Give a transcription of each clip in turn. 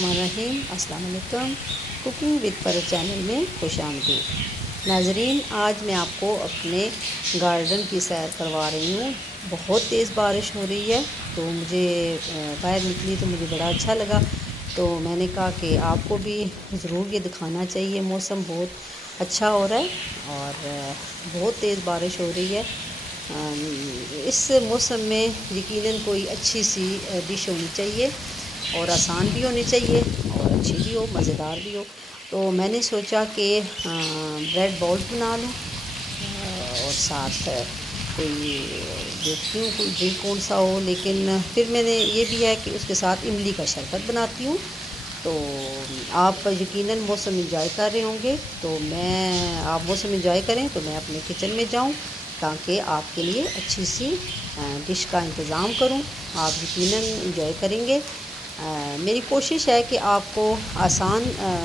बिस्मिल्लाहिर्रहमानिर्रहीम। अस्सलाम वालेकुम। कुकिंग विद फरह चैनल में खुशामदीद। नाजरीन, आज मैं आपको अपने गार्डन की सैर करवा रही हूँ। बहुत तेज़ बारिश हो रही है, तो मुझे बाहर निकली तो मुझे बड़ा अच्छा लगा। तो मैंने कहा कि आपको भी ज़रूर ये दिखाना चाहिए। मौसम बहुत अच्छा हो रहा है और बहुत तेज़ बारिश हो रही है। इस मौसम में यकीनन कोई अच्छी सी डिश होनी चाहिए और आसान भी होनी चाहिए और अच्छी भी हो, मज़ेदार भी हो। तो मैंने सोचा कि ब्रेड बॉल्स बना लूँ और साथ कोई देखती हूँ कोई ड्रिंक कौन सा हो। लेकिन फिर मैंने ये भी है कि उसके साथ इमली का शरबत बनाती हूँ। तो आप यकीनन मौसम इंजॉय कर रहे होंगे। तो आप मौसम इंजॉय करें तो मैं अपने किचन में जाऊँ ताकि आपके लिए अच्छी सी डिश का इंतज़ाम करूँ। आप यकीनन इंजॉय करेंगे। मेरी कोशिश है कि आपको आसान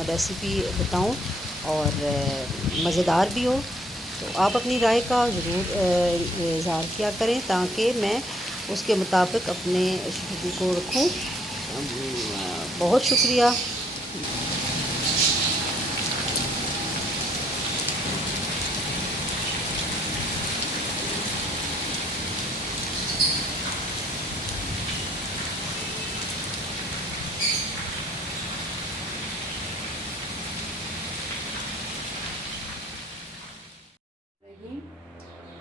रेसिपी बताऊं और मज़ेदार भी हो। तो आप अपनी राय का ज़रूर इज़हार किया करें ताकि मैं उसके मुताबिक अपने शेड्यूल को रखूं। बहुत शुक्रिया।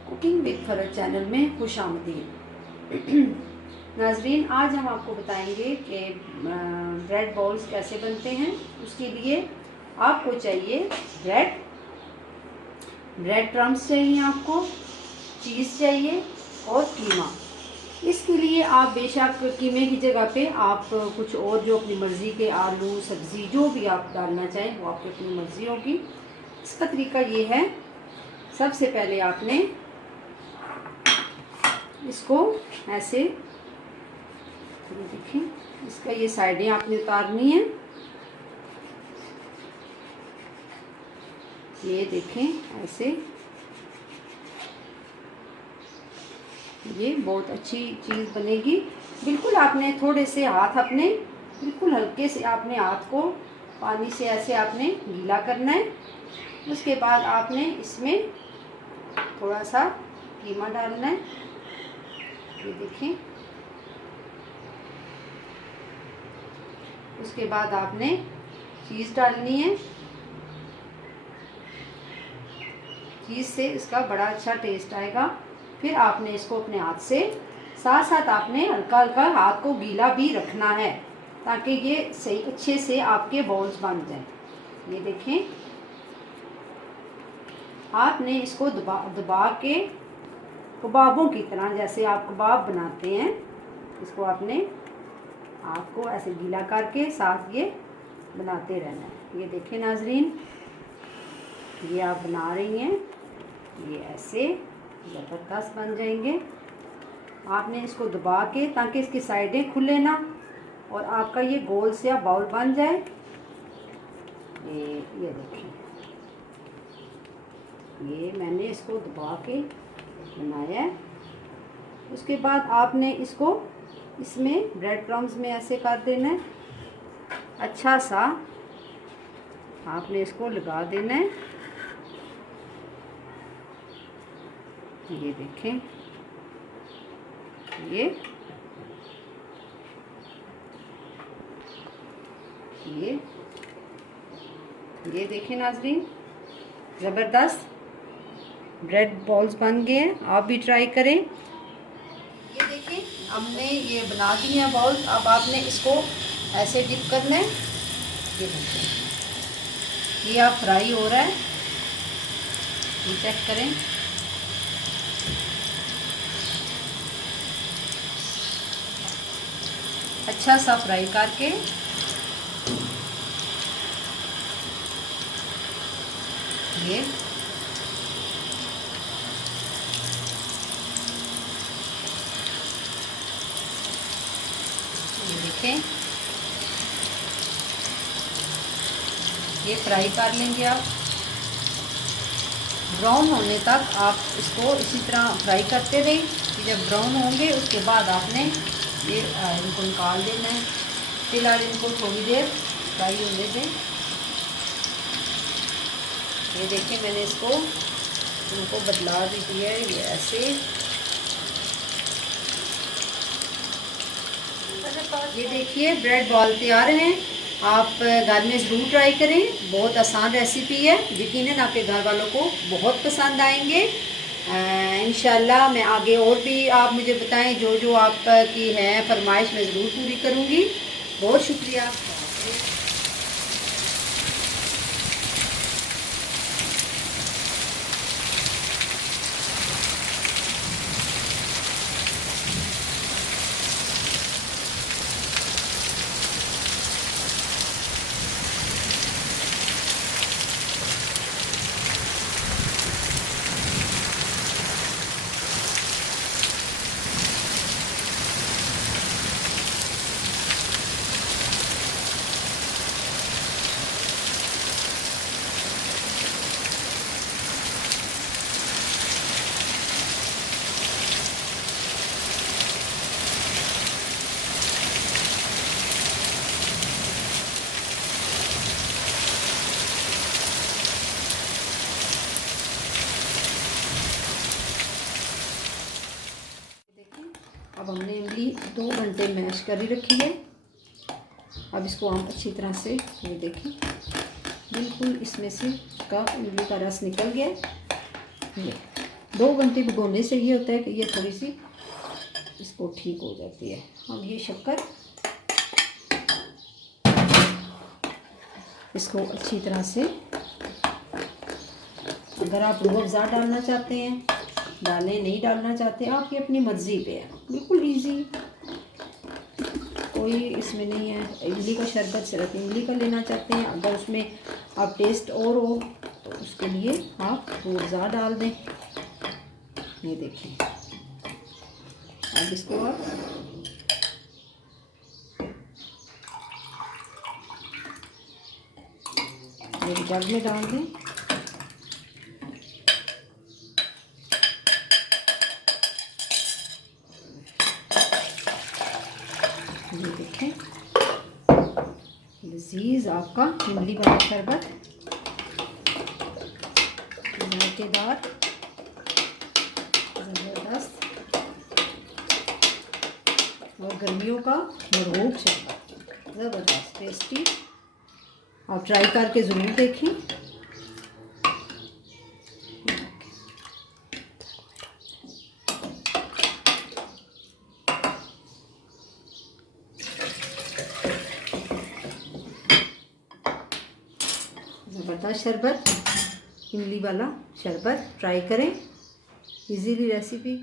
कुकिंग विद फरह चैनल में खुशामदीद। नाजरीन, आज हम आपको बताएंगे कि ब्रेड बॉल्स कैसे बनते हैं। उसके लिए आपको चाहिए ब्रेड क्रम्स चाहिए, आपको चीज़ चाहिए और कीमा। इसके लिए आप बेशक कीमे की जगह पे आप कुछ और जो अपनी मर्ज़ी के आलू सब्ज़ी जो भी आप डालना चाहें वो आपकी अपनी मर्ज़ी होगी। इसका तरीका ये है, सबसे पहले आपने इसको ऐसे देखें, इसका ये साइडें आपने उतारनी है। ये देखें ऐसे, ये बहुत अच्छी चीज़ बनेगी। बिल्कुल आपने थोड़े से हाथ अपने बिल्कुल हल्के से आपने हाथ को पानी से ऐसे आपने गीला करना है। उसके बाद आपने इसमें थोड़ा सा कीमा डालना है। ये देखें, उसके बाद आपने चीज़ डालनी है। चीज़ से इसका बड़ा अच्छा टेस्ट आएगा। फिर आपने इसको अपने हाथ से साथ साथ आपने हल्का हल्का हाथ को गीला भी रखना है ताकि ये सही अच्छे से आपके बॉल्स बन जाएं। ये देखें, आपने इसको दबा दबा के कबाबों की तरह, जैसे आप कबाब बनाते हैं, इसको आपने हाथ को ऐसे गीला करके साथ ये बनाते रहना है। ये देखें नाजरीन, ये आप बना रही हैं, ये ऐसे ज़बरदस्त बन जाएंगे। आपने इसको दबा के ताकि इसकी साइडें खुले ना और आपका ये गोल से बाउल बन जाए। ये देखें, ये मैंने इसको दबा के बनाया है। उसके बाद आपने इसको इसमें ब्रेड क्रम्स में ऐसे कर देना है। अच्छा सा आपने इसको लगा देना है। ये देखें, ये देखें नाजरीन, ज़बरदस्त ब्रेड बॉल्स बन गए हैं। आप भी ट्राई करें। ये देखें, हमने ये बना दिए हैं बॉल्स। अब आपने इसको ऐसे डिप करना है। ये देखें, ये आप फ्राई हो रहा है, ये चेक करें। अच्छा सा फ्राई करके ये देखें, ये फ्राई कर लेंगे आप ब्राउन होने तक। आप इसको इसी तरह फ्राई करते रहें कि जब ब्राउन होंगे उसके बाद आपने ये इनको निकाल देना है। फिलहाल इनको थोड़ी देर फ्राई होने दें। ये देखिए मैंने इसको इनको बदला भी दिया है, ये ऐसे। ये देखिए ब्रेड बॉल तैयार हैं। आप घर में ज़रूर ट्राई करें, बहुत आसान रेसिपी है, यकीनन आपके घर वालों को बहुत पसंद आएंगे। इंशाल्लाह मैं आगे और भी आप मुझे बताएं, जो जो आपकी है फरमाइश मैं ज़रूर पूरी करूँगी। बहुत शुक्रिया। अब हमने इमली 2 घंटे मैश कर ही रखी है। अब इसको हम अच्छी तरह से, ये देखें बिल्कुल इसमें से का इमली का रस निकल गया। ये 2 घंटे भिगोने से ये होता है कि ये थोड़ी सी इसको ठीक हो जाती है। अब ये शक्कर इसको अच्छी तरह से, अगर आप रूह अफ़ज़ा डालना चाहते हैं डालें, नहीं डालना चाहते आपकी अपनी मर्ज़ी पे है। बिल्कुल इजी, कोई इसमें नहीं है। इमली का शरबत सिर्फ इमली का लेना चाहते हैं, अगर उसमें आप टेस्ट और हो तो उसके लिए आप रूह अफ़ज़ा डाल दें। ये देखिए अब इसको आप एक जग में डाल दें। ये देखें लजीज आपका इमली वाला शरबत, जायकेदार, ज़बरदस्त और गर्मियों का मरहूब शरबत, ज़बरदस्त टेस्टी। आप ट्राई करके ज़रूर देखें। ज़बरदस्त शरबत, इमली वाला शरबत ट्राई करें। Easily recipe.